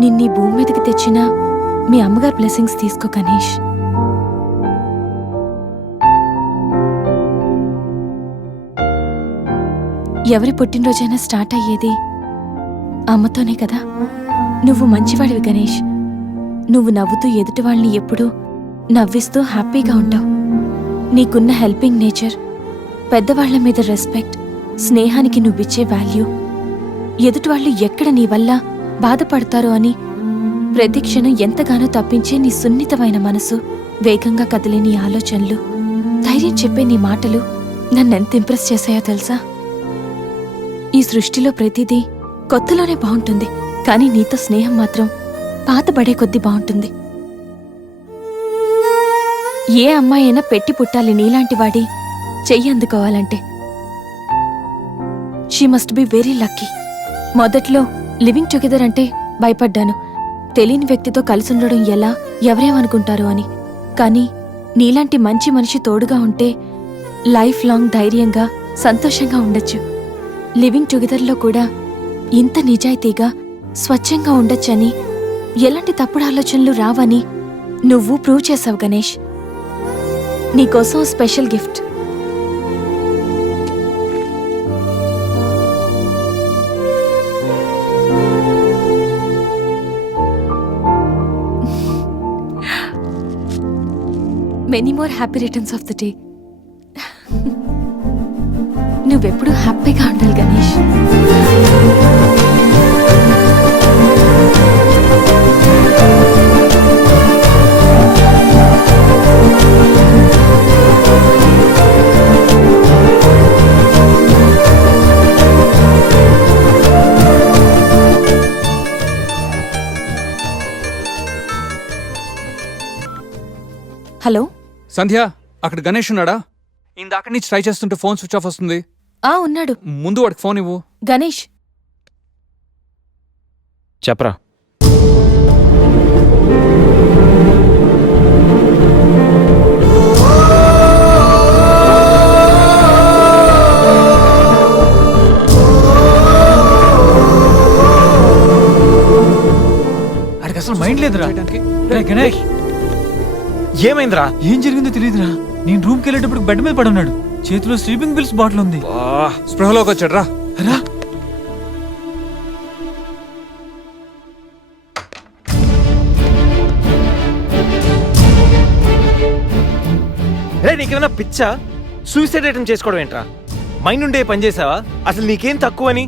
నిన్నీ భూమి మీదకి తెచ్చిన మీ అమ్మగారు బ్లెస్సింగ్స్ తీసుకో గణేష్. ఎవరి పుట్టినరోజైనా స్టార్ట్ అయ్యేది అమ్మతోనే కదా. నువ్వు మంచివాడివి గణేష్. నువ్వు నవ్వుతూ ఎదుటి వాళ్ళని ఎప్పుడూ నవ్విస్తూ హ్యాపీగా ఉంటావు. నీకున్న హెల్పింగ్ నేచర్, పెద్దవాళ్ల మీద రెస్పెక్ట్, స్నేహానికి నువ్విచ్చే వాల్యూ, ఎదుటివాళ్లు ఎక్కడ నీ వల్ల బాధపడతారో అని ప్రతి క్షణం ఎంతగానో తప్పించే నీ సున్నితమైన మనసు, వేగంగా కదిలే నీ ఆలోచనలు, ధైర్యం చెప్పే నీ మాటలు నన్నెంత ఇంప్రెస్ చేశాయో తెలుసా? ఈ సృష్టిలో ప్రతిదీ కొత్తలోనే బావుంటుంది, కానీ నీతో స్నేహం మాత్రం పాతబడే కొద్దీ బావుంటుంది. ఏ అమ్మాయైనా పెట్టి పుట్టాలి నీలాంటి వాడి చెయ్యి అందుకోవాలంటే. She must be very lucky. మొదట్లో లివింగ్ టుగెదర్ అంటే భయపడ్డాను, తెలియని వ్యక్తితో కలిసుండడం ఎలా, ఎవరేమనుకుంటారు అని. కానీ నీలాంటి మంచి మనిషి తోడుగా ఉంటే లైఫ్ లాంగ్ ధైర్యంగా సంతోషంగా ఉండొచ్చు. లివింగ్ టుగెదర్లో కూడా ఇంత నిజాయితీగా స్వచ్ఛంగా ఉండొచ్చని, ఎలాంటి తప్పుడు ఆలోచనలు రావని నువ్వు ప్రూవ్ చేసావు గణేష్. నీకోసం special gift. Many more happy returns of the day. నువ్వెప్పుడు హ్యాపీగా ఉండాలి గణేష్. హలో సంధ్య, అక్కడ గణేష్ ఉన్నాడా? ఇందాక నుంచి ట్రై చేస్తుంటే ఫోన్ స్విచ్ ఆఫ్ వస్తుంది. ఉన్నాడు. ముందు వాడికి ఫోన్ ఇవ్వు. గణేష్, చెప్పరా. అడికి అసలు మైండ్ లేదురా. గణేష్, ఏమైందిరా? ఏం జరిగిందో తెలియదురా. నేను రూమ్కి వెళ్ళేటప్పుడు బెడ్ మీద పడున్నాడు, చేతిలో స్లీపింగ్ పిల్స్ బాటిల్ ఉంది. స్పృహలోకి వచ్చాడు రా. రా. రే, నీకేమైనా పిచ్చా? సూసైడ్ అటెంప్ట్ చేసుకోవడం ఏంట్రా? మైండ్ ఉండే పని చేసావా? అసలు నీకేం తక్కువని?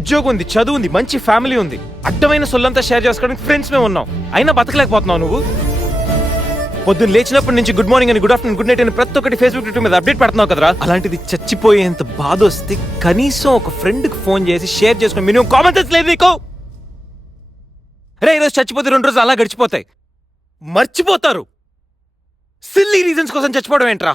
ఉద్యోగం ఉంది, చదువు ఉంది, మంచి ఫ్యామిలీ ఉంది, అడ్డమైన సొల్లంతా షేర్ చేసుకోవడానికి ఫ్రెండ్స్ మేము ఉన్నాం, అయినా బతకలేకపోతున్నావు నువ్వు. పొద్దున్న లేచినప్పటి నుంచి గుడ్ మార్నింగ్ అని, గుడ్ ఆఫ్టర్నూన్, గుడ్ నైట్ అని ప్రతి ఒక్కటి ఫేస్బుక్, ట్విట్టర్ మీద అప్డేట్ పెడుతున్నావు కదరా. అలాంటిది చచ్చిపోయేంత బాధ వస్తే కనీసం ఒక ఫ్రెండ్కి ఫోన్ చేసి షేర్ చేసుకుని మినిమం కామన్ సెన్స్ లేదు నీకు? రే, ఈరోజు చచ్చిపోతే 2 రోజులు అలా గడిచిపోతాయి, మర్చిపోతారు. సిల్లీ రీజన్స్ కోసం చచ్చిపోవడం ఏంట్రా?